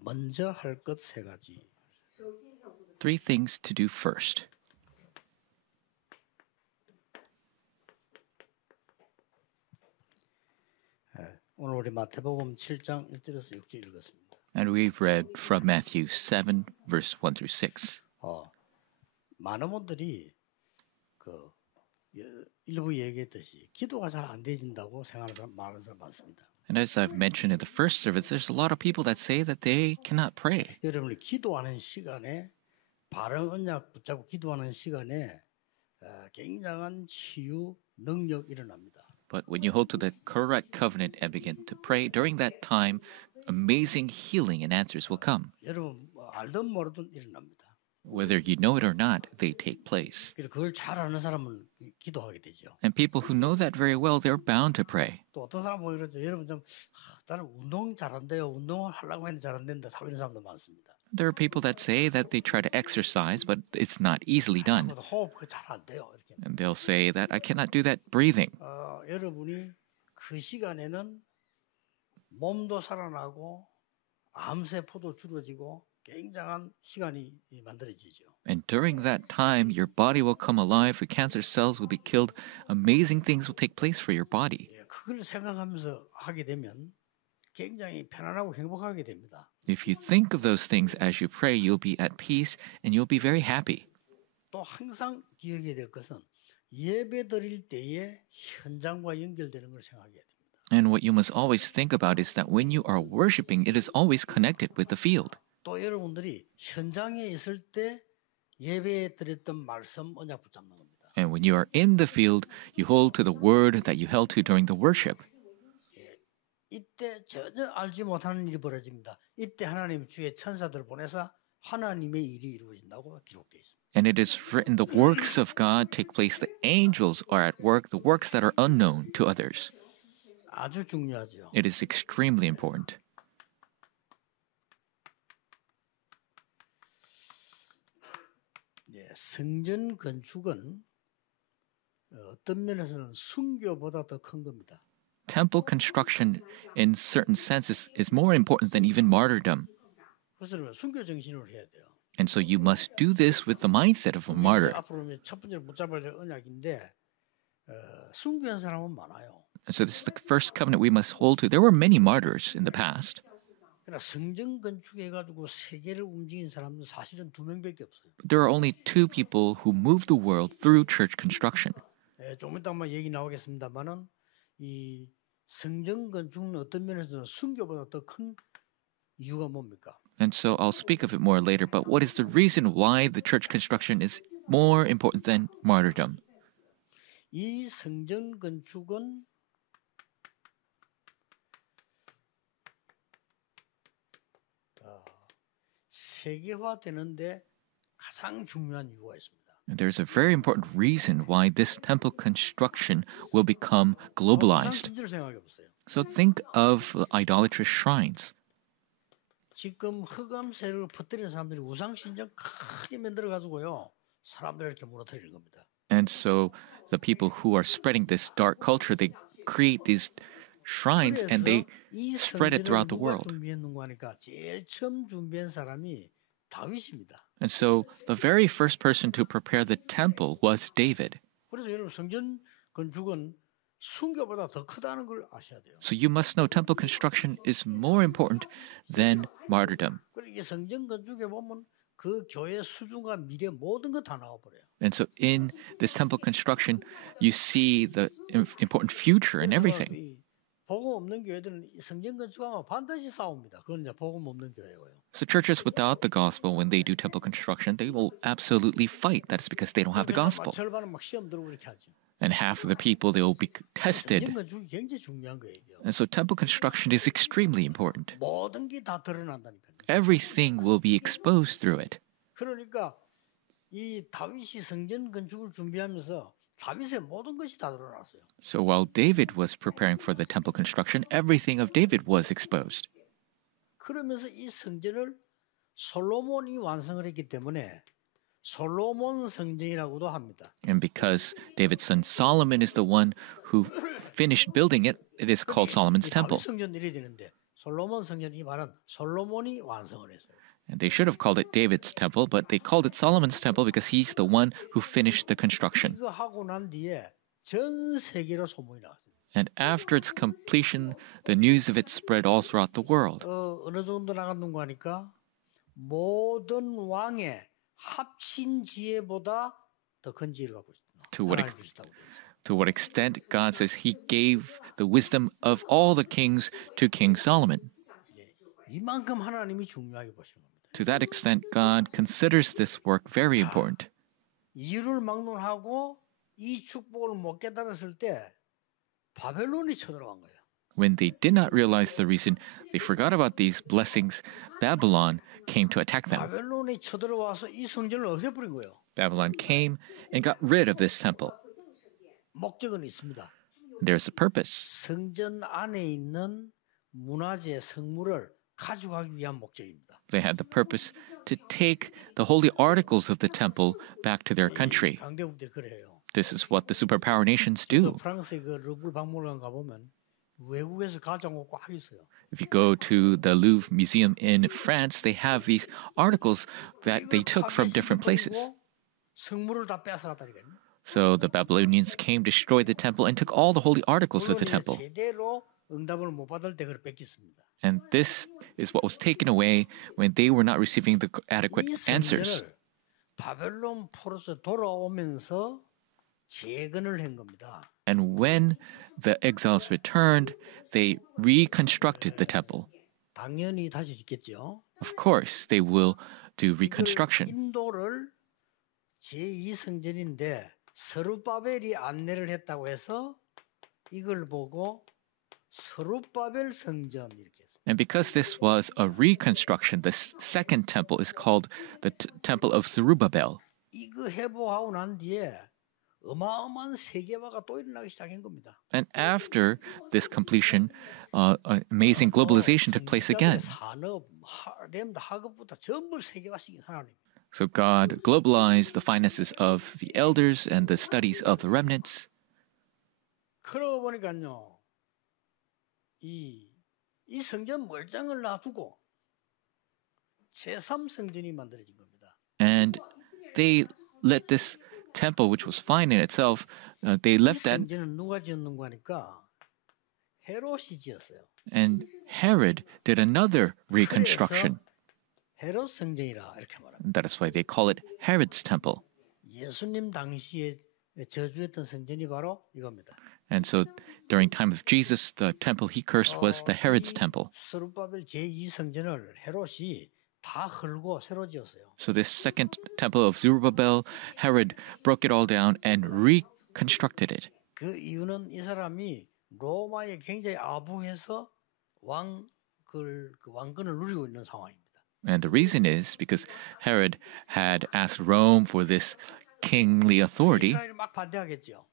먼저 할 것 세 가지. Three things to do first. 오늘 우리 마태복음 7장 1절에서 6절 읽었습니다. And we've read from Matthew 7, verse 1 through 6. 많은 분들이 일부 얘기했듯이 기도가 잘 안 되진다고 생각하는 사람 많은 사람 많습니다. And as I've mentioned in the first service, there's a lot of people that say that they cannot pray. 여러분이 기도하는 시간에 바른 언약 붙잡고 기도하는 시간에 굉장한 치유 능력 일어납니다. But when you hold to the correct covenant and begin to pray, during that time, amazing healing and answers will come. 여러분 알든 모르든 일어납니다. Whether you know it or not, they take place. 그걸 잘 아는 사람은 기도하게 되죠. And people who know that very well, they're bound to pray. 또 어떤 사람 보면 그러죠. 여러분 좀 나는 운동 잘한대요. 운동을 하려고 했는데 잘 안 된다. 이런 사람도 많습니다. There are people that say that they try to exercise, but it's not easily done. 호흡 잘안 돼요. 이렇게. And they'll say that I cannot do that breathing. 여러분이 그 시간에는 몸도 살아나고 암세포도 줄어지고 굉장한 시간이 만들어지죠. And during that time, your body will come alive, your cancer cells will be killed, amazing things will take place for your body. 그걸 생각하면서 하게 되면 굉장히 편안하고 행복하게 됩니다. If you think of those things as you pray, you'll be at peace and you'll be very happy. 또 항상 기억해야 될 것은 예배 드릴 때에 현장과 연결되는 걸 생각해야 됩니다. And what you must always think about is that when you are worshiping, it is always connected with the field. 또 여러분들이 현장에 있을 때 예배에 드렸던 말씀 언약 붙잡는 겁니다. And when you are in the field, you hold to the word that you held to during the worship. 이때 전혀 알지 못하는 일이 벌어집니다. 이때 하나님 주의 천사들을 보내서 하나님의 일이 이루어진다고 기록되어 있습니다. And it is written, the works of God take place. The angels are at work, the works that are unknown to others. 아주 중요하죠. It is extremely important. 성전 건축은 어떤 면에서는 순교보다 더 큰 겁니다. Temple construction, in certain senses, is more important than even martyrdom. 그래서 순교 정신으로 해야 돼요. And so you must do this with the mindset of a martyr. 앞으로 첫 번째로 붙잡아야 될 언약인데 순교한 사람은 많아요. And so this is the first covenant we must hold to. There were many martyrs in the past. 그러나 성전 건축해가지고 세계를 움직인 사람은 사실은 2명밖에 없어요. There are only two people who moved the world through church construction. 좀 이따만 얘기 나오겠습니다만은 이 성전 건축은 어떤 면에서는 순교보다 더 큰 이유가 뭡니까? And so I'll speak of it more later, but what is the reason why the church construction is more important than martyrdom? 이 성전 건축은 세계화되는데 가장 중요한 이유가 있습니다. There's a very important reason why this temple construction will become globalized. So think of idolatrous shrines. 지금 흑암 세력을 퍼뜨리는 사람들이 우상 신전 크게 만들어 가지고요. 사람들을 이렇게 무너뜨리는 겁니다. And so the people who are spreading this dark culture, they create these shrines and they spread it throughout the world. 제일 처음 준비한 사람이 다윗입니다. And so the very first person to prepare the temple was David. 그래서 여러분 성전 건축은 순교보다 더 크다는 걸 아셔야 돼요. So you must know temple construction is more important than martyrdom. 그리고 이 성전 건축에 보면 그 교회 수준과 미래 모든 거 다 나와버려요. And so in this temple construction, you see the important future and everything. 복음 없는 교회들은 성전 건축하면 반드시 싸웁니다. 그건 이제 복음 없는 교회고요. So churches without the gospel, when they do temple construction, they will absolutely fight. That is because they don't have the gospel. 절반은 막 시험 들고 이렇게 하죠. And half of the people, they will be tested. 성전 건축이 굉장히 중요한 거예요. And so temple construction is extremely important. 모든 게 다 드러난다니까요. Everything will be exposed through it. 그러니까 이 다윗이 성전 건축을 준비하면서 다윗의 모든 것이 다 드러났어요. So while David was preparing for the temple construction, everything of David was exposed. 그러면서 이 성전을 솔로몬이 완성을 했기 때문에 솔로몬 성전이라고도 합니다. And because David's son Solomon is the one who finished building it, it is called Solomon's temple. 다윗 성전 이래야 되는데 솔로몬 성전 이 말은 솔로몬이 완성을 했어요. And they should have called it David's temple, but they called it Solomon's temple because he's the one who finished the construction. 이거 하고 난 뒤에 전 세계로 소문이 나왔어요. And after its completion, the news of it spread all throughout the world. 어느 정도 나갔는가 하니까 모든 왕의 합친 지혜보다 더 큰 지혜를 갖고 있다. To what extent God says he gave the wisdom of all the kings to King Solomon. 이만큼 하나님이 중요하게 보시는 겁니다. To that extent, God considers this work very important. 이유를 막론하고 이 축복을 못 깨달았을 때 바벨론이 쳐들어간 거예요. When they did not realize the reason, they forgot about these blessings. Babylon came to attack them. 바벨론이 쳐들어와서 이 성전을 없애버린 거예요. Babylon came and got rid of this temple. 목적은 있습니다. There's a purpose. 성전 안에 있는 문화재 성물을 가져가기 위한 목적입니다. They had the purpose to take the holy articles of the temple back to their country. 강대국들이 그래요. This is what the superpower nations do. 프랑스의 그 루브르 박물관 가보면 외국에서 가져온 거 꽉 있어요. If you go to the Louvre Museum in France, they have these articles that they took from different places. 성물을 다 뺏어갔다니까요. So the Babylonians came, destroyed the temple, and took all the holy articles of the temple. 제대로 응답을 못 받을 때 그걸 뺏겼습니다. And this is what was taken away when they were not receiving the adequate answers. 바벨론 포로서 돌아오면서 재건을 한 겁니다. And when the exiles returned, they reconstructed the temple. 당연히 다시 짓겠죠. Of course, they will do reconstruction. 인도를 제2성전인데 스룹바벨이 안내를 했다고 해서 이걸 보고 스룹바벨 성전 이렇게 했습니다. And because this was a reconstruction, the second temple is called the Temple of Zerubbabel. 이거 회복하고 난 뒤에 어마어마한 세계화가 또 일어나기 시작한 겁니다. And after this completion, amazing globalization took place again. 산업, 학업부터 전부 세계화시킨 하나님. So God globalized the finances of the elders and the studies of the remnants. 그러고 보니까요, 이 성전 멀쩡을 놔두고 제3성전이 만들어진 겁니다. And they let this temple, which was fine in itself, they left that. 이 성전은 누가 지었는가 하니까 헤롯이 지었어요. And Herod did another reconstruction. 헤롯 성전이라 이렇게 말합니다. That is why they call it Herod's temple. 예수님 당시에 저주했던 성전이 바로 이겁니다. And so during time of Jesus, the temple he cursed was the Herod's temple. 스룹바벨 제2성전을 헤롯이 다 헐고 새로 지었어요. So this second temple of Zerubbabel, Herod broke it all down and reconstructed it. 그 이유는 이 사람이 로마에 굉장히 아부해서 왕권을 누리고 있는 상황입니다. And the reason is because Herod had asked Rome for this kingly authority, 이스라엘이 막 반대하겠죠.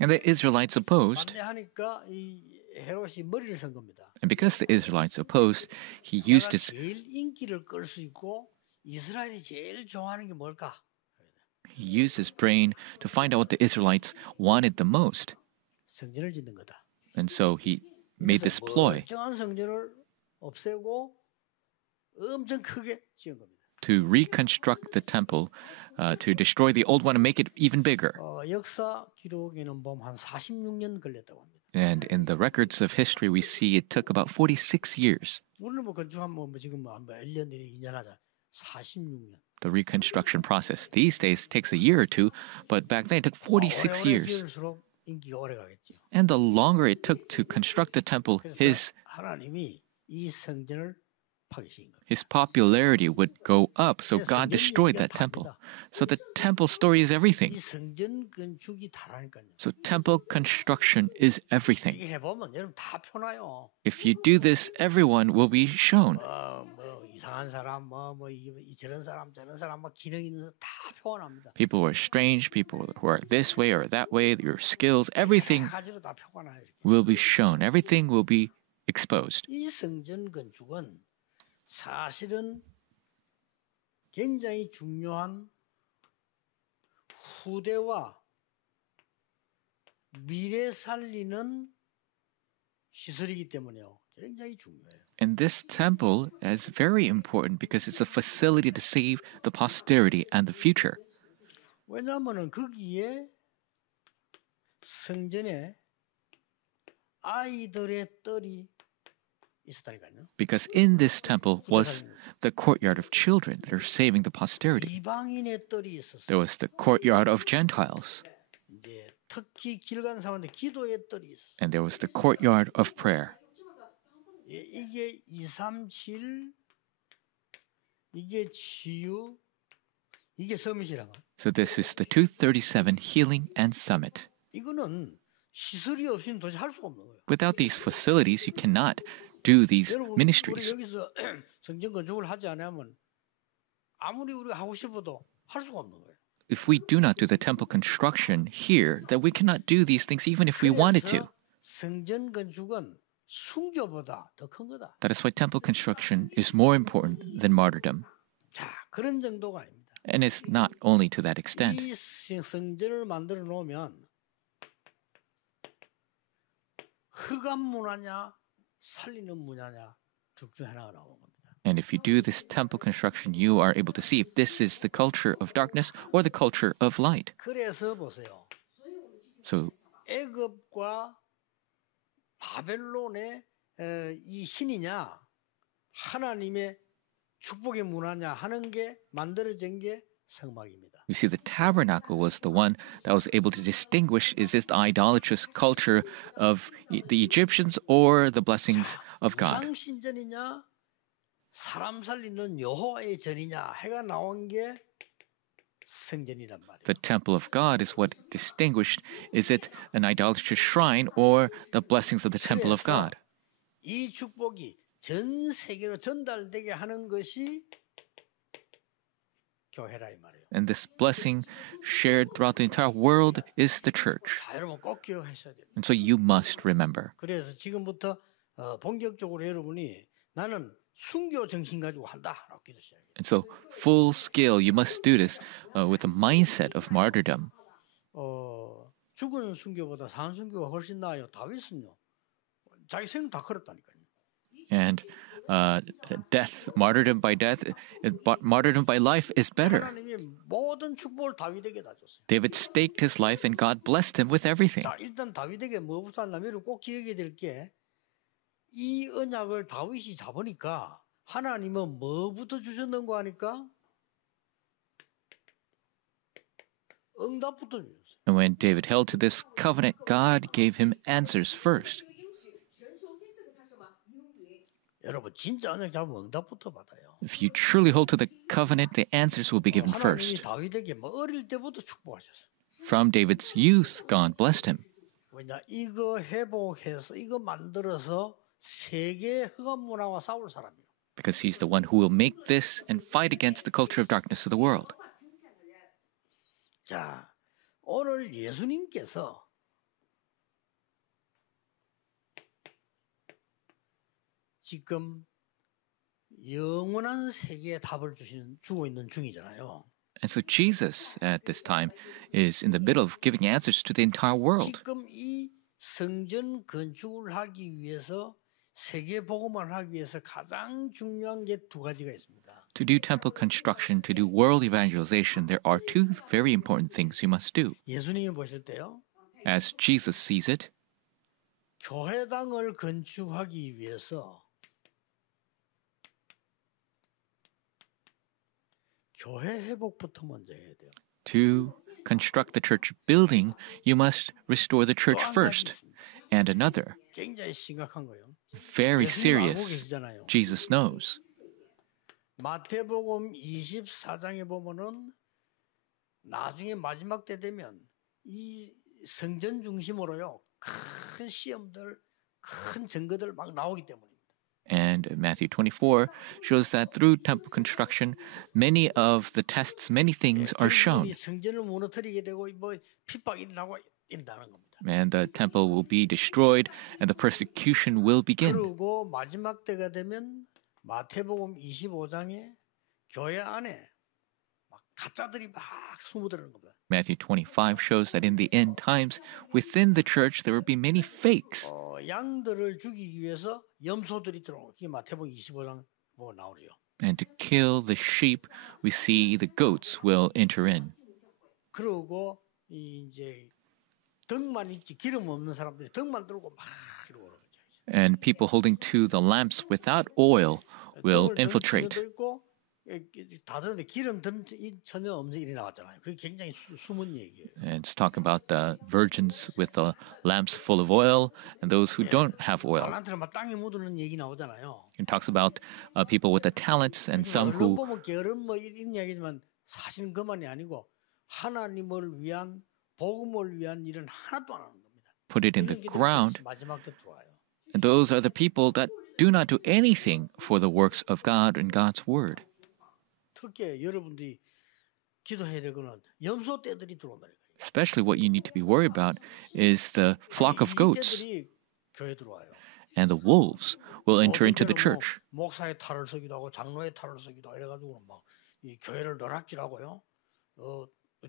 and the Israelites opposed. 반대하니까 이 헤롯이 머리를 쓴 겁니다. And because the Israelites opposed, he used 내가 his 제일 인기를 끌 수 있고 이스라엘이 제일 좋아하는 게 뭘까? he used his brain to find out what the Israelites wanted the most. 성전을 짓는 거다. And so he made this ploy 멀쩡한 성전을 없애고 엄청 크게 지은 겁니다. to reconstruct the temple, to destroy the old one and make it even bigger. 역사 기록에는 보면 한 46년 걸렸다고 합니다. And in the records of history, we see it took about 46 years. 오늘 뭐 건축하면 뭐 지금 뭐 1년 내내 2년 하자. 46년. The reconstruction process these days takes a year or two, but back then it took 46 years. 지을수록 인기가 오래 가겠죠. And the longer it took to construct the temple, 그래서 하나님이 이 성전을 파괴시킨 겁니다. his popularity would go up. So God destroyed that temple. So the temple story is everything. 이 성전 건축이 다라니까요. So temple construction is everything. 이게 해보면 여러분 다 표나요. If you do this, everyone will be shown. 뭐 이상한 사람, 저런 사람, 뭐 기능 있는 다 표현합니다. People who are strange, people who are this way or that way, your skills, everything 가지로 다 표가 나요. 이렇게. will be shown. Everything will be exposed. 이 성전 건축은 사실은 굉장히 중요한 후대와 미래 살리는 시설이기 때문에요. 굉장히 중요해요. And this temple is very important because it's a facility to save the posterity and the future. 왜냐하면 거기에 성전에 아이들의 뜰이 있었다니까요. Because in this temple was the courtyard of children. They're saving the posterity. 이방인의 뜰이 있었어요. There was the courtyard of Gentiles. 이제 특히 길 가는 사람한테 기도의 뜰이 있었어요. And there was the courtyard of prayer. 이게 237, 이게 치유, 이게 서밋이라고. So this is the 237 Healing and Summit. 이거는 시설이 없이는 도저히 할 수가 없는 거예요. Without these facilities, you cannot do these 우리 ministries. 여기서 성전 건축을 하지 않으면 아무리 우리가 하고 싶어도 할 수가 없는 거예요. If we do not do the temple construction here, then we cannot do these things even if we wanted to. 성전 건축은 순교보다 더 큰 거다. That is why temple construction is more important than martyrdom. 자, 그런 정도가 아닙니다. And it's not only to that extent. 이 성전을 만들어 놓으면 흑암 문화냐 살리는 문화냐 둘 중 하나가 나오는 겁니다. And if you do this temple construction, you are able to see if this is the culture of darkness or the culture of light. 그래서 보세요. So 애굽과 바벨론의 이 신이냐 하나님의 축복의 문화냐 하는 게 만들어진 게 성막입니다. you see the tabernacle was the one that was able to distinguish is this the idolatrous culture of the Egyptians or the blessings of God. 우상 신전이냐 사람 살리는 여호와의 전이냐 해가 나온 게 성전이란 말이에요. The temple of God is what distinguished is it an idolatrous shrine or the blessings of the temple of God. 이 축복이 전 세계로 전달되게 하는 것이 교회라 이 말이에요. And this blessing shared throughout the entire world is the church. 자, 여러분 꼭 기억하셔야 됩니다. And so you must remember. 그래서 지금부터 본격적으로 여러분이 나는 순교 정신 가지고 한다라고 기도하셔야 돼요. And so full skill, you must do this with a mindset of martyrdom. 죽은 순교보다 산 순교가 훨씬 나아요. 다윗은요. 자기 생 다 걸었다니까요. And death, martyrdom by death, martyrdom by life is better. 하나님이 모든 축복을 다윗에게 다 줬어요. David staked his life and God blessed him with everything. 자, 일단 다윗에게 뭐부터 하냐면 꼭 기억해야 될 게 이 언약을 다윗이 잡으니까 하나님은 뭐부터 주셨는고 하니까 응답부터 주셨어요. And when David held to this covenant, God gave him answers first. 여러분 진짜 언약 잡으면 응답부터 받아요. If you truly hold to the covenant, the answers will be given 하나님이 first. 다윗에게 뭐 어릴 때부터 축복하셨어요. From David's youth, God blessed him. 왜냐 이거 회복해서 이거 만들어서 세계 흑암 문화와 싸울 사람이에요. Because he's the one who will make this and fight against the culture of darkness of the world. 자, 오늘 예수님께서 지금 영원한 세계에 답을 주고 있는 중이잖아요. And so Jesus at this time is in the middle of giving answers to the entire world. 지금 이 성전 건축을 하기 위해서 세계 복음을 하기 위해서 가장 중요한 게 두 가지가 있습니다. To do temple construction, to do world evangelization, there are two very important things you must do. 예수님이 보실 때요. As Jesus sees it, 교회당을 건축하기 위해서 교회 회복부터 먼저 해야 돼요. to construct the church building, you must restore the church first. And another, 굉장히 심각한 거예요. very 예수님 알고 serious, 계시잖아요. Jesus knows. 마태복음 24장에 보면은 나중에 마지막 때 되면 이 성전 중심으로요 큰 시험들, 큰 증거들 막 나오기 때문입니다. And Matthew 24 shows that through temple construction, many of the tests, many things are shown. 이 성전을 무너뜨리게 되고 뭐 핍박이 일어나고 이런다는 겁니다. And the temple will be destroyed and the persecution will begin. 그리고 마지막 때가 되면 마태복음 25장에 교회 안에 막 가짜들이 막 숨어들어는 겁니다. Matthew 25 shows that in the end times, within the church, there will be many fakes. 양들을 죽이기 위해서 염소들이 들어오고 그게 마태복음 25장 뭐 나오죠. And to kill the sheep, we see the goats will enter in. 그러고 이제 덕만 있지 기름 없는 사람들이 덕만 들고 막 이러고 그러죠. And people holding to the lamps without oil will infiltrate. 다들 기름 전혀 없는 일이 나왔잖아요. 그게 굉장히 숨은 얘기예요. And it's talking about the virgins with the lamps full of oil and those who don't have oil. 달란트를 막 땅에 묻는 얘기 나오잖아요. It talks about people with the talents and some who 보면 게으름 뭐 이런 이야기지만 사실은 그만이 아니고 하나님을 위한 복음을 위한 일은 하나도 안 하는 겁니다. put it in the ground. 마지막 때 들어와요. And those are the people that do not do anything for the works of God and God's word. 특히 여러분들이 기도해야 될 거는 염소 떼들이 들어온다. Especially what you need to be worried about is the flock of goats. 교회 들어와요. And the wolves will enter into the church. 목사의 탈을 쓰기도 하고 장로의 탈을 쓰기도 하고 이래가지고 막 이 교회를 너락질하고요.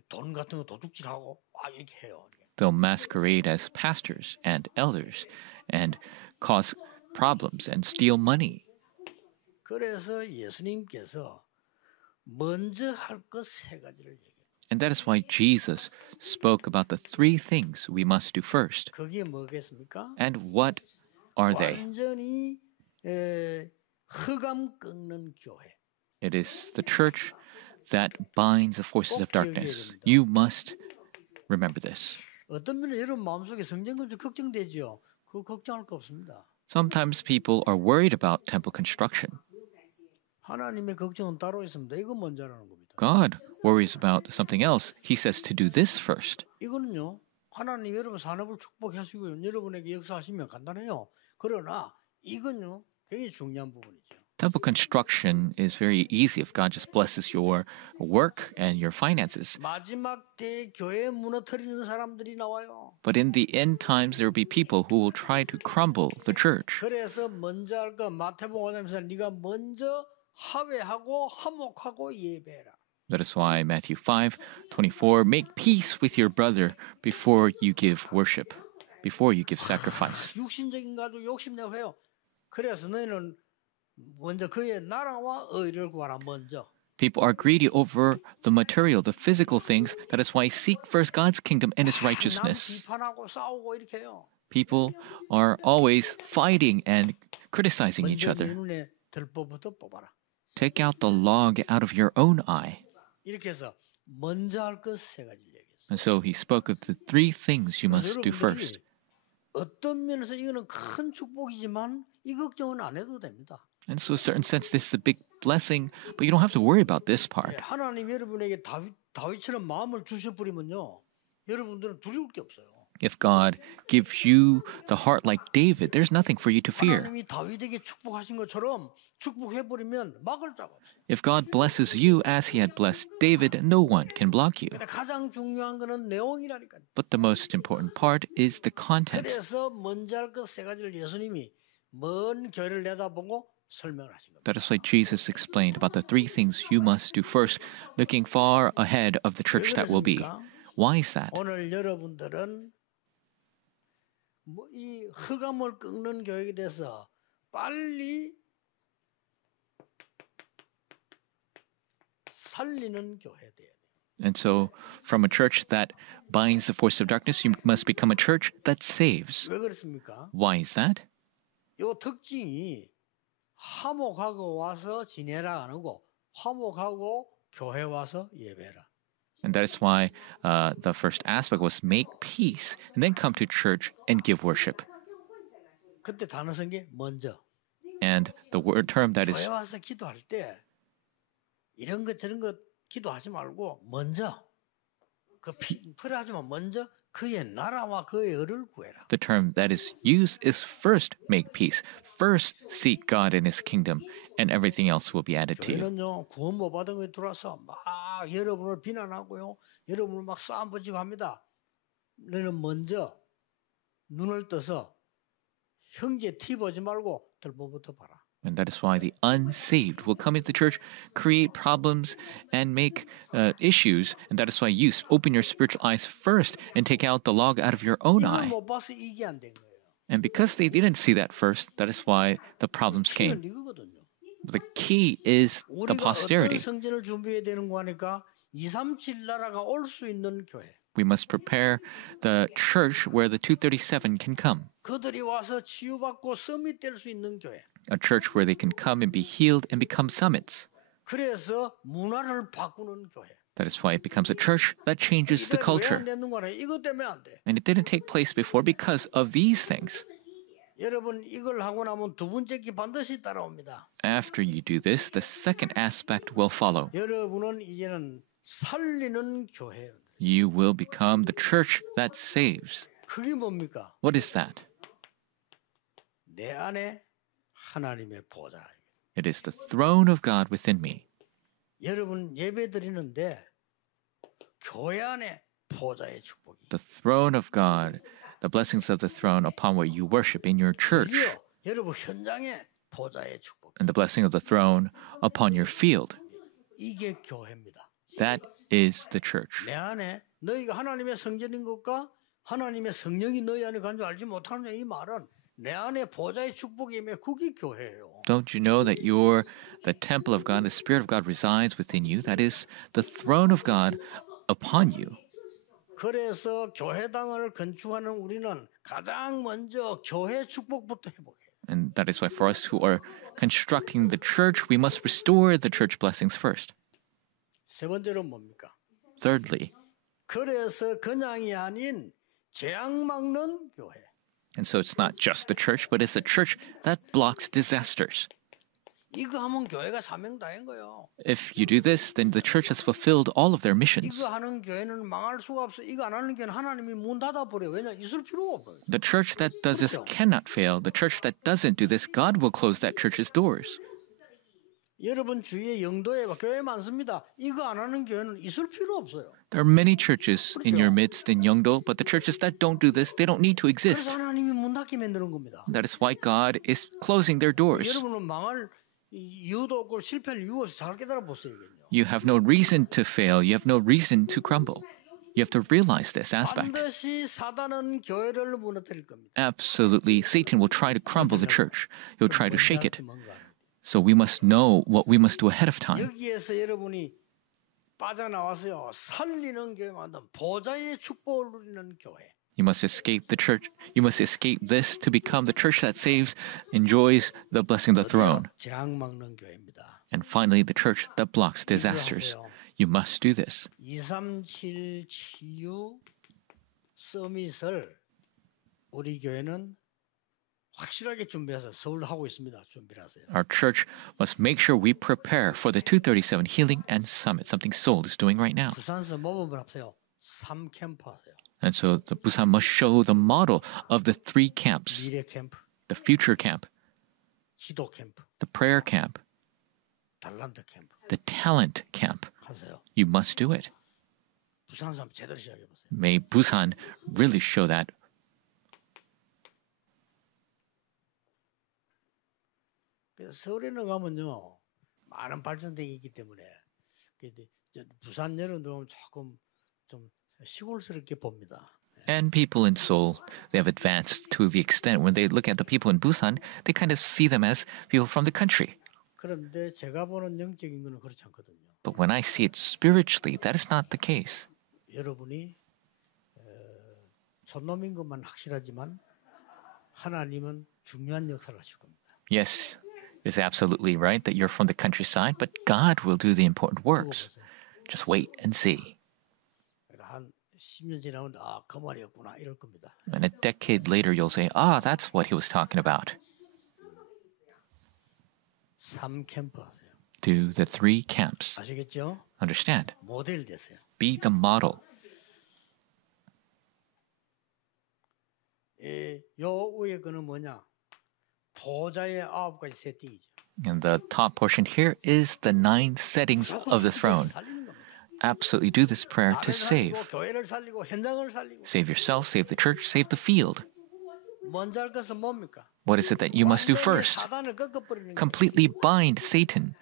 돈 같은 거 도둑질하고 이렇게 해요. They'll masquerade as pastors and elders and cause problems and steal money. 그래서 예수님께서 먼저 할 것 세 가지를 얘기해요. And that is why Jesus spoke about the three things we must do first. 그게 뭐겠습니까? And what are they? 완전히 흑암 꺾는 교회. It is the church that binds the forces of darkness. You must remember this. 어떤 분은 여러분 마음속에 성전 건축 걱정되지요. 그거 걱정할 거 없습니다. Sometimes people are worried about temple construction. 하나님의 걱정은 따로 있습니다. 이거 먼저 하라는 겁니다. God worries about something else. He says to do this first. 이거는요. 하나님 여러분 산업을 축복하시고요. 여러분에게 역사하시면 간단해요. 그러나 이건요. 굉장히 중요한 부분이죠. Temple construction is very easy if God just blesses your work and your finances. 마지막 때 교회 무너뜨리는 사람들이 나와요. But in the end times, there will be people who will try to crumble the church. 그래서 먼저 할 거 마태복음 5장에서 네가 먼저 화해하고 화목하고 예배해라. That is why Matthew 5:24, make peace with your brother before you give worship, before you give sacrifice. 육신적인 가지고 욕심내고 해요. 그래서 너희는 먼저 그의 나라와 의를 구하라 먼저. People are greedy over the material, the physical things. That is why seek first God's kingdom and His righteousness. 비판하고 싸우고 이렇게 해요. People are always fighting and criticizing each 먼저 네 other. 눈에 들보부터 뽑아라. Take out the log out of your own eye. 이렇게 해서 먼저 할 것 세 가지를 얘기했어요. And so he spoke of the three things you must do first. 어떤 면에서 이거는 큰 축복이지만 이 걱정은 안 해도 됩니다. And so, in a certain sense, this is a big blessing, but you don't have to worry about this part. 하나님 여러분에게 다윗처럼 마음을 주셔버리면요, 여러분들은 두려울 게 없어요. If God gives you the heart like David, there's nothing for you to fear. 하나님이 다윗에게 축복하신 것처럼 축복해버리면 막을 자가 없어요. If God blesses you as He had blessed David, no one can block you. 근데 가장 중요한 거는 내용이라니까요. But the most important part is the content. 그래서 먼저 할 것 세 가지를 예수님이 먼 교회를 내다보고 설명을 하신 겁니다. That is why Jesus explained about the three things you must do first, looking far ahead of the church that will be. Why is that? 오늘 여러분들은 이 흑암을 꺾는 교육에 대해서 빨리 살리는 교회 돼야 돼요. And so, from a church that binds the force of darkness, you must become a church that saves. 왜 그렇습니까? Why is that? 이 특징이 화목하고 와서 지내라 안 하고 화목하고 교회 와서 예배라. And that is why the first aspect was make peace and then come to church and give worship. 그때 단어 쓴 게 먼저. And the word term that is 교회 와서 기도할 때 이런 것 저런 것 기도하지 말고 먼저 그 필요하지만 먼저 그의 나라와 그의 의를 구해라. the term that is used is first make peace. First seek God and His kingdom, and everything else will be added to you. 교회는요 구원 못 받은 거에 들어와서 막 여러분을 비난하고요, 여러분을 막 싸움 붙이고 합니다. 너는 먼저 눈을 떠서 형제 티 보지 말고 들보부터 봐라. And that is why the unsaved will come into church, create problems, and make issues. And that is why you open your spiritual eyes first and take out the log out of your own eye. And because they didn't see that first, that is why the problems came. The key is the posterity. We must prepare the church where the 237 can come. A church where they can come and be healed and become summits. That is why it becomes a church that changes the culture. And it didn't take place before because of these things. After you do this, the second aspect will follow. You will become the church that saves. What is that? It is the throne of God within me. The throne of God, the blessings of the throne upon what you worship in your church, and the blessing of the throne upon your field. That is the church. Don't you know that you're the temple of God, the Spirit of God resides within you? That is the throne of God upon you. And that is why for us who are constructing the church, we must restore the church blessings first. Thirdly, and so it's not just the church, but it's a church that blocks disasters. If you do this, then the church has fulfilled all of their missions. The church that does this cannot fail. The church that doesn't do this, God will close that church's doors. There are many churches in your midst in Yeongdo, but the churches that don't do this, they don't need to exist. That is why God is closing their doors. You have no reason to fail. You have no reason to crumble. You have to realize this aspect. Absolutely, Satan will try to crumble the church. He'll try to shake it. So we must know what we must do ahead of time. You must escape the church. You must escape this to become the church that saves, enjoys the blessing of the throne. And finally, the church that blocks disasters. You must do this. 237 치유 서밋을 우리 교회는 확실하게 준비해서 서울 하고 있습니다. 준비를 하세요. Our church must make sure we prepare for the 237 healing and summit, something Seoul is doing right now. 부산에서 모범을 합세요. 3캠프 하세요. And so the Busan must show the model of the 3 camps. 미래 캠프, the future camp, 기도 캠프, the prayer camp, 탤런트 캠프. the talent camp. 하세요. You must do it. 부산에서 한번 제대로 시작해 보세요. May Busan really show that. 서울에는 가면요 많은 발전되기 있기 때문에 부산 여러분들 보면 조금 좀 시골스럽게 봅니다. And people in Seoul, they have advanced to the extent when they look at the people in Busan, they kind of see them as people from the country. 그런데 제가 보는 영적인 거는 그렇지 않거든요. But when I see it spiritually, that is not the case. 여러분이 촌놈인 것만 확실하지만 하나님은 중요한 역사를 하실 겁니다. Yes, it's absolutely right that you're from the countryside, but God will do the important works. Just wait and see. 한 10년 지나면 그 말이었구나 이럴 겁니다. And a decade later, you'll say, that's what he was talking about. 3캠프 하세요. Do the 3 camps. 아시겠죠? Understand. 모델 되세요. Be the model. 요 위에 거는 뭐냐? 보좌의 9가지 세팅이죠. And the top portion here is the 9 settings of the throne. Absolutely do this prayer to save. Save yourself, save the church, save the field. 먼저 할 것은 뭡니까? What is it that you must do first? Completely bind Satan.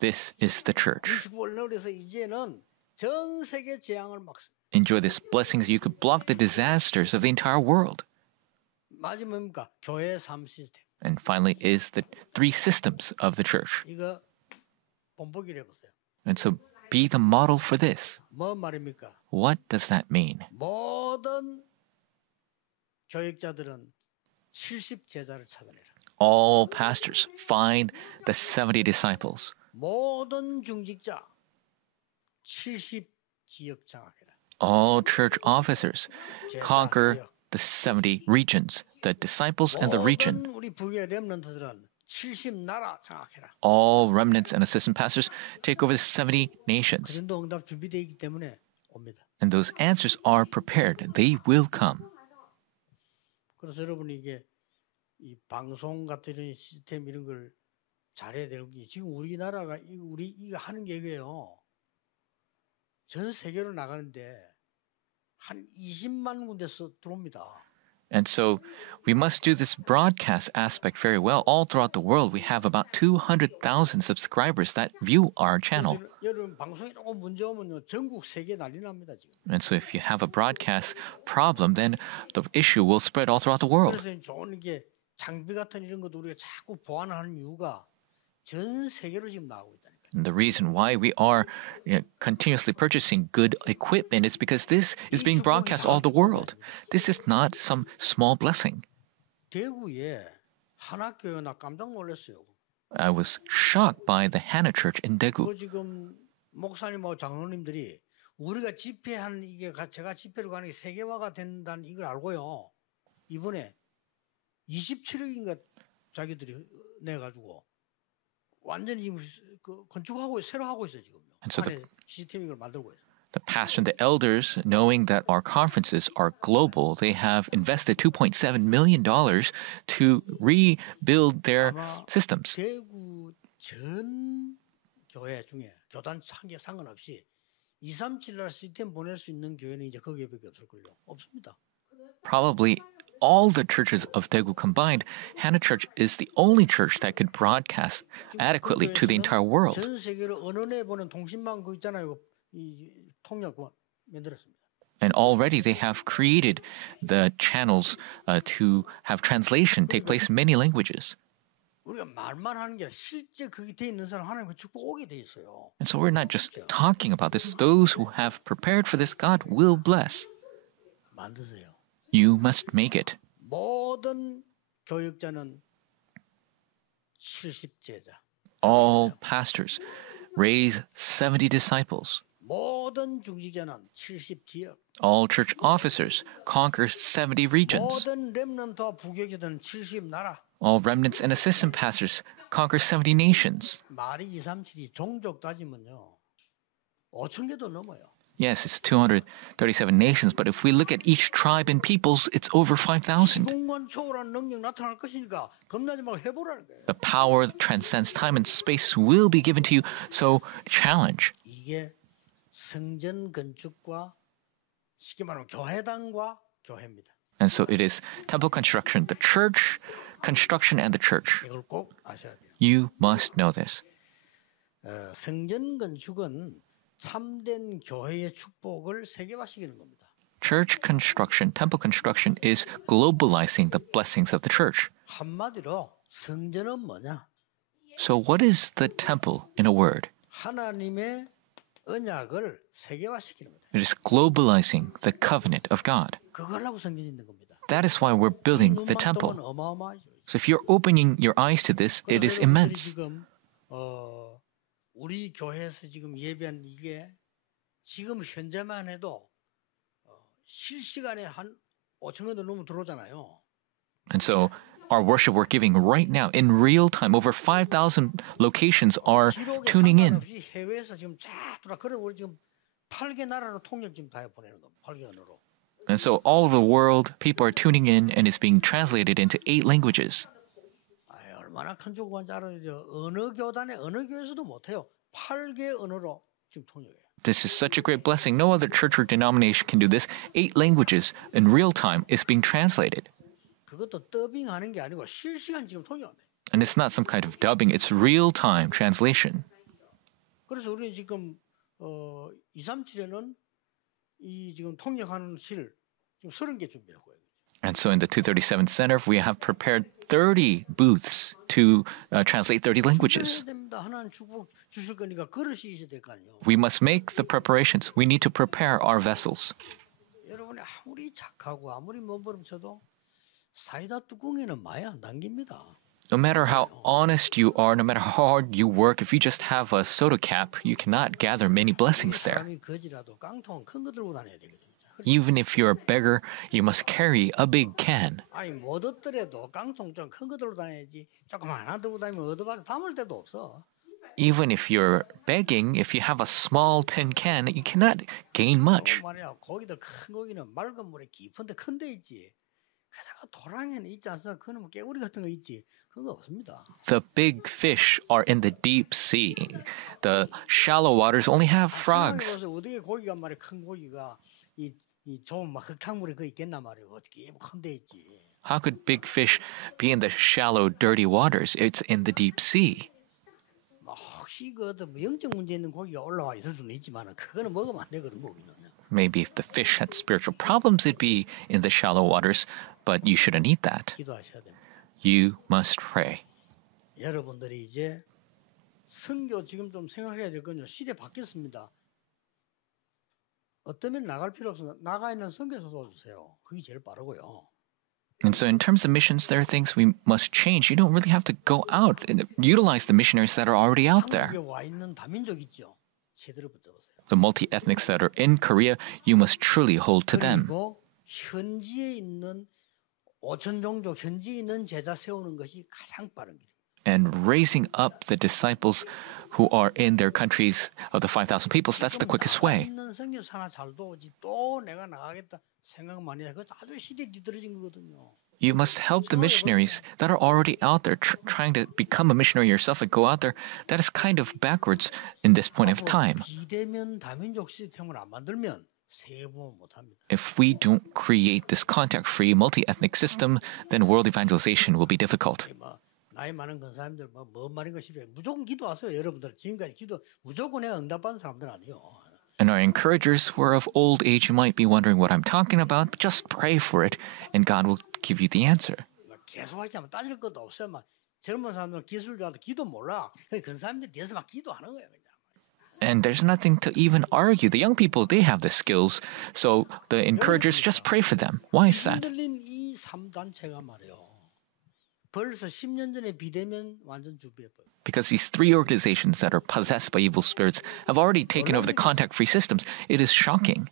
This is the church. Enjoy these blessings. You could block the disasters of the entire world. And finally is the three systems of the church. And so be the model for this. What does that mean? All pastors find the 70 disciples. All church officers conquer the 70 regions, the disciples and the region. All remnants and assistant pastors take over the 70 nations. And those answers are prepared. They will come. 그래서 여러분이 이 방송 같은 이런 시스템 이런 걸 잘해야 되는 게 지금 우리나라가 이거 하는 게 이게요. 전 세계로 나가는데 한 20만 군데서 들어옵니다. And so we must do this broadcast aspect very well. All throughout the world, we have about 200,000 subscribers that view our channel. And so if you have a broadcast problem, then the issue will spread all throughout the world. And the reason why we are continuously purchasing good equipment is because this is being broadcast all the world. This is not some small blessing. I was shocked by the Hana Church in Daegu. 목사님하고 장로님들이 우리가 집회하는 이게 제가 집회를 가는 게 세계화가 된다는 이걸 알고요. 이번에 27억인가 자기들이 내가지고 완전히 지금 건축하고 새로 하고 있어요 지금요. 안에 시스템 이걸 만들고 있어요. The pastor and the elders, knowing that our conferences are global, they have invested $2.7 million to rebuild their systems. 대구 전 교회 중에 교단 상계 상관없이 237날 시스템 보낼 수 있는 교회는 이제 거기에밖에 없을걸요. 없습니다. Probably all the churches of Daegu combined, Hana Church is the only church that could broadcast adequately to the entire world. 전 세계로 언어내 보낸 통신망 그 있잖아요. 이 통역 만들었습니다. And already they have created the channels to have translation take place in many languages. 우리가 말만 하는 게 실제 거기 돼 있는 사람 하나님과 축복 오게 돼 있어요. And so we're not just talking about this. Those who have prepared for this, God will bless. 만드세요. You must make it. 모든 교역자는 70제자. All pastors raise 70 disciples. 모든 중직자는 70지역. All church officers conquer 70 regions. 모든 렘넌트와 부교역자들은 70나라. All remnants and assistant pastors conquer 70 nations. 말이 237이 종족 따지면요. 5천 개도 넘어요. Yes, it's 237 nations, but if we look at each tribe and peoples, it's over 5,000. The power that transcends time and space will be given to you, so challenge. 이게 성전 건축과 쉽게 말하면 교회당과 교회입니다. And so it is temple construction, the church construction, and the church. 이걸 꼭 아셔야 돼요. You must know this. 성전 건축은 참된 교회의 축복을 세계화시키는 겁니다. Church construction, temple construction is globalizing the blessings of the church. 한마디로 성전은 뭐냐? So what is the temple in a word? 하나님의 언약을 세계화시키는 겁니다. It is globalizing the covenant of God. 그걸로 성전 짓는 겁니다. That is why we're building the temple. So if you're opening your eyes to this, it is immense. 지금 우리 교회에서 지금 예배한 이게 지금 현재만 해도 실시간에 한 5천 명도 넘어 들어오잖아요. And so our worship we're giving right now in real time, over 5,000 locations are tuning in. 해외에서 지금 쫙 돌아. 그래 우리 지금 8개 나라로 통역 지금 다 보내는 겁니다. 8개 언어로. And so all over the world, people are tuning in and it's being translated into 8 languages. 얼마나 큰 조건인지 알아요. 어느 교단에 어느 교회에서도 못해요. 8개 언어로 지금 통역해요. This is such a great blessing. No other church or denomination can do this. 8 languages in real time is being translated. 그것도 더빙하는 게 아니고 실시간 지금 통역합니다. And it's not some kind of dubbing, it's real-time translation. 그래서 우리는 지금 237에는 이 지금 통역하는 실 지금 30개 준비하고 있어요. And so in the 237 Center, we have prepared 30 booths to translate 30 languages. 하나님 축복 주실 거니까 그릇이 있어야 될 거 아니에요. We must make the preparations. We need to prepare our vessels. 여러분이 아무리 착하고 아무리 몸부림쳐도 사이다 뚜껑에는 많이 안 담깁니다. No matter how honest you are, no matter how hard you work, if you just have a soda cap, you cannot gather many blessings there. 사람이 거지라도 깡통 큰 거 들고 다녀야 되거든요. Even if you're a beggar, you must carry a big can. 아니 못 얻더라도 깡통 좀 큰 거 들고 다녀야지. 조그만 하나 들고 다니면 얻어봐도 담을 데도 없어. Even if you're begging, if you have a small tin can, you cannot gain much. 말이야 고기들 큰 고기는 맑은 물에 깊은데 큰 데 있지. 그래서 도랑에는 있지 않습니까? 그는 뭐 깨구리 같은 거 있지. 그거 없습니다. The big fish are in the deep sea. The shallow waters only have frogs. 어떻게 고기가 말이야 큰 고기가 이 좁은 막 흙탕물에 그 있겠나 말이야. 어떻게 큰 데 있지. How could big fish be in the shallow, dirty waters? It's in the deep sea. 혹시 그 영적 문제 있는 고기가 올라와 있을 수는 있지만 그거는 먹으면 안 돼 그런 고기는. Maybe if the fish had spiritual problems, it'd be in the shallow waters, but you shouldn't eat that. 기도하셔야 됩니다. You must pray. 여러분들이 이제 선교 지금 좀 생각해야 될 건요. 시대 바뀌었습니다. 어떠면 나갈 필요 없습니다. 나가 있는 선교사 도와주세요. 그게 제일 빠르고요. And so in terms of missions, there are things we must change. You don't really have to go out and utilize the missionaries that are already out there. 한국에 와 있는 다민족 있죠. 제대로 붙잡으세요. The multi-ethnics that are in Korea, you must truly hold to them. 그리고 현지에 있는 5천 종족 현지에 있는 제자 세우는 것이 가장 빠른 길입니다. And raising up the disciples who are in their countries of the 5,000 peoples, that's the quickest way. 있는 선교사나 잘 도우지 또 내가 나가겠다 생각만 해. 그거 아주 시대 뒤떨어진 거거든요. You must help the missionaries that are already out there trying to become a missionary yourself and go out there. That is kind of backwards in this point of time. 비대면 다민족 시스템을 안 만들면 세계보험 못 합니다. If we don't create this contact-free multi-ethnic system, then world evangelization will be difficult. 나이 많은 권사님들 뭔 말인가 싶어요. 무조건 기도하세요. 여러분들 지금까지 기도 무조건 내가 응답받은 사람들 아니요. And our encouragers who are of old age, you might be wondering what I'm talking about, but just pray for it, and God will give you the answer. 계속 하지 않으면 따질 것도 없어요. 막 젊은 사람들 기술자도 기도 몰라. 권사님들 뒤에서 막 기도하는 거예요. 그냥. And there's nothing to even argue. The young people, they have the skills, so the encouragers just pray for them. Why is that? 흔들린 이 3단체가 말이에요. 벌써 10년 전에 비대면 완전 준비해버려. Because these three organizations that are possessed by evil spirits have already taken over the contact-free systems. It is shocking.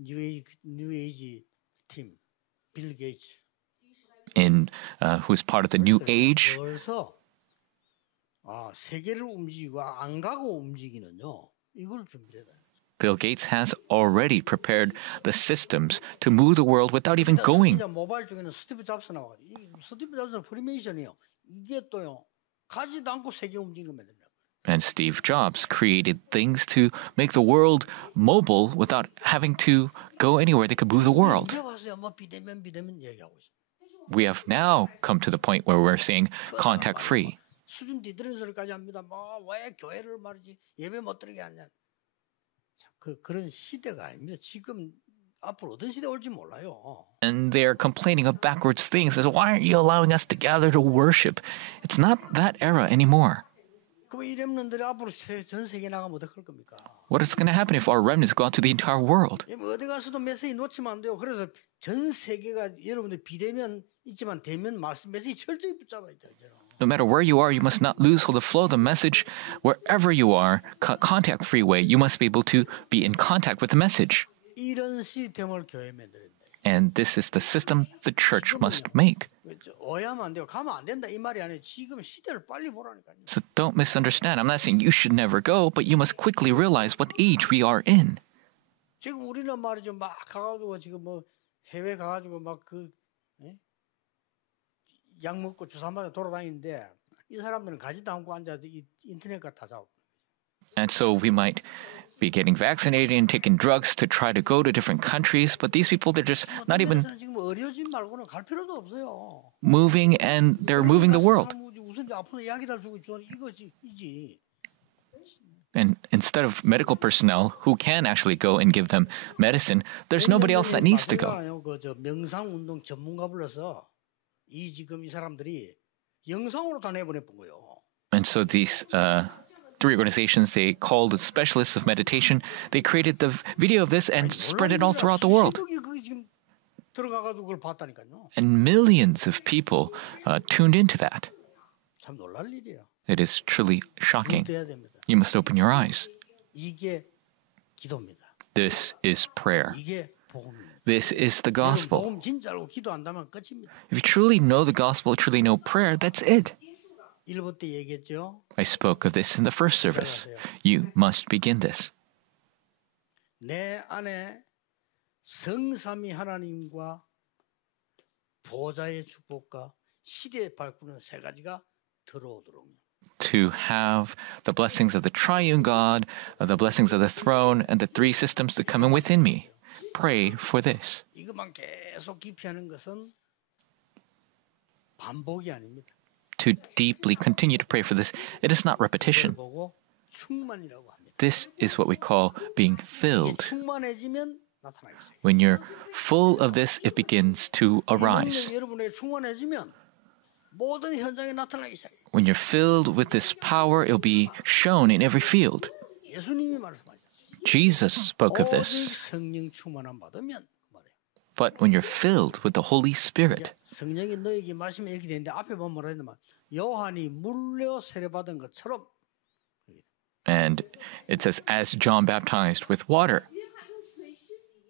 New Age team, Bill Gates. Who's part of the New Age. 벌써 세계를 움직이고 안 가고 움직이는요. 이걸 준비해야 돼요. Bill Gates has already prepared the systems to move the world without even going. 모바일 중에는 스티브 잡스 나와가지고 스티브 잡스는 프리메이션이요. 이게 또요 가지도 않고 세계 움직이면 됩니다. And Steve Jobs created things to make the world mobile without having to go anywhere. They could move the world. 비대면 얘기하고 있어요. We have now come to the point where we're saying contact-free. 수준 뒤틀린 소리까지 합니다. 왜 교회를 말이지 예배 못 드리게 하냐. 그런 시대가 아닙니다. 지금 앞으로 어떤 시대 올지 몰라요. And they're complaining of backwards things. Why aren't you allowing us to gather to worship? It's not that era anymore. 그럼 이 렘넌트들이 앞으로 전 세계 나가면 어떡할 겁니까? What is going to happen if our remnants go out to the entire world? 어디 가서도 메시지 놓치면 안 돼요. 그래서 전 세계가 여러분들 비대면 있지만 대면 메시지 철저히 붙잡아야 돼요. No matter where you are, you must not lose hold of the flow of the message. Wherever you are, contact-free way, you must be able to be in contact with the message. 이런 시스템을 교회 만들어야 돼. And this is the system the church must make. 오해하면 안 돼요. 가면 안 된다 이 말이 아니에요. 지금 시대를 빨리 보라니까요. So don't misunderstand. I'm not saying you should never go, but you must quickly realize what age we are in. 지금 우리는 말이죠. 막 가가지고 지금 해외 가가지고 약 먹고 주사 맞아 돌아다니는데 이 사람들은 가지도 않고 앉아도 이 인터넷 다 잡고. And so we might be getting vaccinated and taking drugs to try to go to different countries, but these people, they're just not even 지금 의료진 말고는 갈 필요도 없어요. moving, and they're moving the world. 우선 아픈 약이다 주고 이거지. And instead of medical personnel who can actually go and give them medicine, there's nobody else that needs to go. 그 명상운동 전문가 불러서 지금 이 사람들이 영상으로 다 내보내 본 거예요. And so these three organizations, they called the specialists of meditation. They created the video of this and spread it all throughout the world. 들어가가지고 그걸 봤다니까요. And millions of people tuned into that. 참 놀랄 일이에요. It is truly shocking. 눈 떠야 됩니다. You must open your eyes. 이게 기도입니다. This is prayer. 이게 복음입니다. This is the gospel. 복음 진짜 알고 기도한다면 끝입니다. If you truly know the gospel, truly know prayer, that's it. 1부 때 얘기했죠. I spoke of this in the first service. You must begin this. 내 안에 성삼위 하나님과 보좌의 축복과 시대에 바꾸는 세 가지가 들어오도록. To have the blessings of the triune God, the blessings of the throne, and the three systems to come in within me. Pray for this. 이것만 계속 기피하는 것은 반복이 아닙니다. To deeply continue to pray for this, it is not repetition. 보고 충만이라고 합니다. This is what we call being filled. 충만해지면 나타나겠어요. When you're full of this, it begins to arise. 여러분에게 충만해지면 모든 현장에 나타나기 시작해요. When you're filled with this power, it'll be shown in every field. 예수님이 말씀하셨어요. Jesus spoke of this. 성령 충만함 받으면 말이에요. But when you're filled with the Holy Spirit, 성령이 너에게 말씀이 이렇게 되는데 앞에 보면 뭐라 했냐면 요한이 물려 세례받은 것처럼. and it says, as John baptized with water.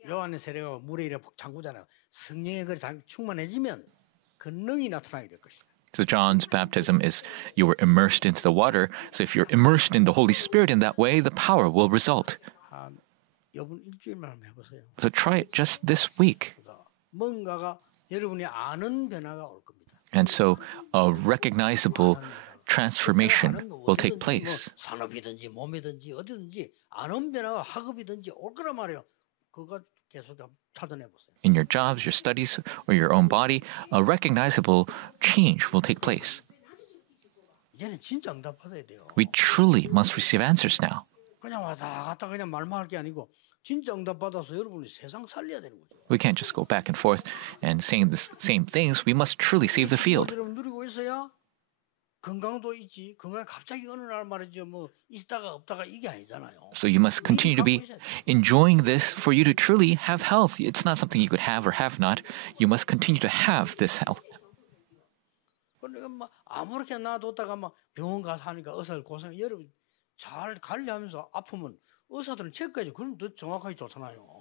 요한의 세례가 물에 이래 잠그잖아요. 성령의 그 충만해지면 그 능이 나타나게 될 것이다. So John's baptism is you were immersed into the water. So if you're immersed in the Holy Spirit in that way, the power will result. 여러분 일주일만 한번 해보세요. So try it just this week. 뭔가가 여러분이 아는 변화가 올 겁니다. And so a recognizable transformation will take place. 산업이든지 몸이든지 어디든지 아는 변화가 학업이든지 올 거란 말이에요. 그거 계속 찾아내 보세요. In your jobs, your studies, or your own body, a recognizable change will take place. 이제는 진짜 응답받아야 돼요. We truly must receive answers now. 그냥 왔다 갔다 그냥 말만 할 게 아니고 진짜 응답받아서 여러분이 세상 살려야 되는 거죠. We can't just go back and forth and saying the same things. We must truly save the field. 여러분 누리고 있어야 건강도 있지. 건강 갑자기 어느 날 말이죠. 뭐 있다가 없다가 이게 아니잖아요. So you must continue to be enjoying this for you to truly have health. It's not something you could have or have not. You must continue to have this health. 그러니까 막 아무렇게 놔뒀다가 막 병원 가서 하니까 의사들 고생. 여러분 잘 관리하면서 아프면 의사들은 체크해줘. 그럼 더 정확하게 좋잖아요.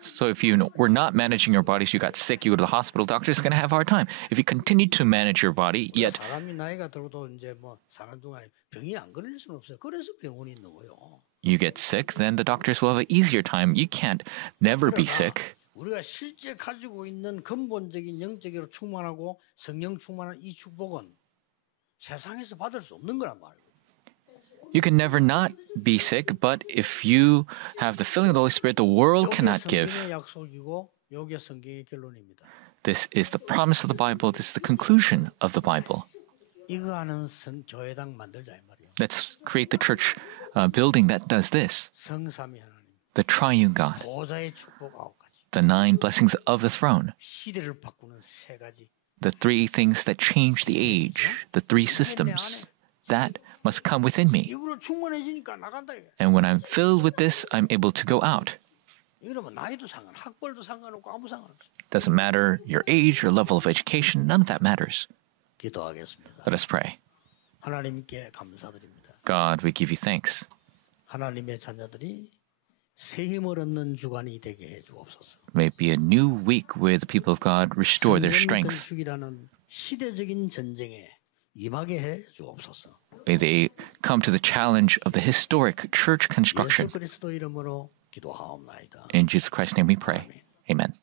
So if you were not managing your bodies, you got sick, you go to the hospital, doctor's going to have a hard time. If you continue to manage your body, yet 사람이 나이가 들어도 이제 뭐 사는 동안에 병이 안 걸릴 수는 없어요. 그래서 병원이 있는 거예요. you get sick, then the doctors will have an easier time. You can't never be sick. 우리가 실제 가지고 있는 근본적인 영적으로 충만하고 성령 충만한 이 축복은 세상에서 받을 수 없는 거란 말이에요. You can never not be sick, but if you have the filling of the Holy Spirit, the world cannot give. 약속이고 요게 성경의 결론입니다. This is the promise of the Bible. This is the conclusion of the Bible. 이거 하는 교회당 만들자 이 말이에요. Let's create the church building that does this. 성삼위 하나님. The triune God. 보좌의 축복 9가지. The 9 blessings of the throne. 시대를 바꾸는 3가지. The 3 things that change the age. The 3 systems. That must come within me. 이걸로 충만해지니까 나간다 이게. And when I'm filled with this, I'm able to go out. 이러면 나이도 상관, 학벌도 상관없고 아무 상관없어. Doesn't matter your age, your level of education, none of that matters. 기도하겠습니다. Let us pray. 하나님께 감사드립니다. God, we give you thanks. 하나님의 자녀들이 새 힘을 얻는 주간이 되게 해 주옵소서. May it be a new week where the people of God restore their strength. 건축이라는 시대적인 전쟁에 임하게 해 주옵소서. May they come to the challenge of the historic church construction. 예수 그리스도 이름으로 기도하옵나이다. In Jesus Christ's name we pray. Amen.